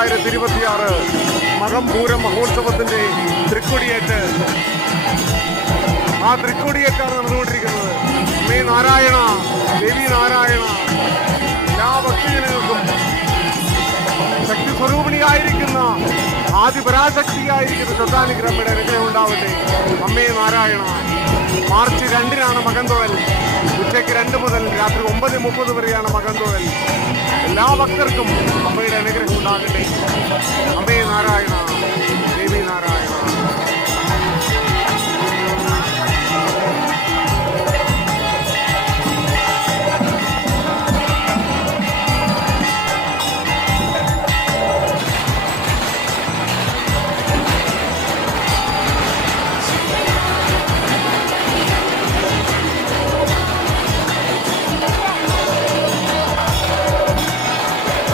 2026 മകംപൂരം മഹോത്സവത്തിന്റെ തൃക്കൊടിയേറ്റ് ആ തൃക്കൊടിയേറ്റാണ് നടന്നുകൊണ്ടിരിക്കുന്നത്. അമ്മേ നാരായണ, ദേവി നാരായണ, എല്ലാ ഭക്തജനങ്ങൾക്കും ശക്തി സ്വരൂപിണിയായിരിക്കുന്ന ആദിപരാശക്തിയായിരിക്കുന്ന ശൊട്ടാനിഗ്രഹമ്മയുടെ അനുഗ്രഹം ഉണ്ടാവട്ടെ. അമ്മേ നാരായണ. മാർച്ച് 2-നാണ് മകൻതൊഴൽ. ഉച്ചയ്ക്ക് 2 മുതൽ രാത്രി 9:30 വരെയാണ് മകൻതൊഴൽ. എല്ലാ ഭക്തർക്കും അമ്മയുടെ അനുഗ്രഹം ഉണ്ടാകട്ടെ. അമ്മേ നാരായണ.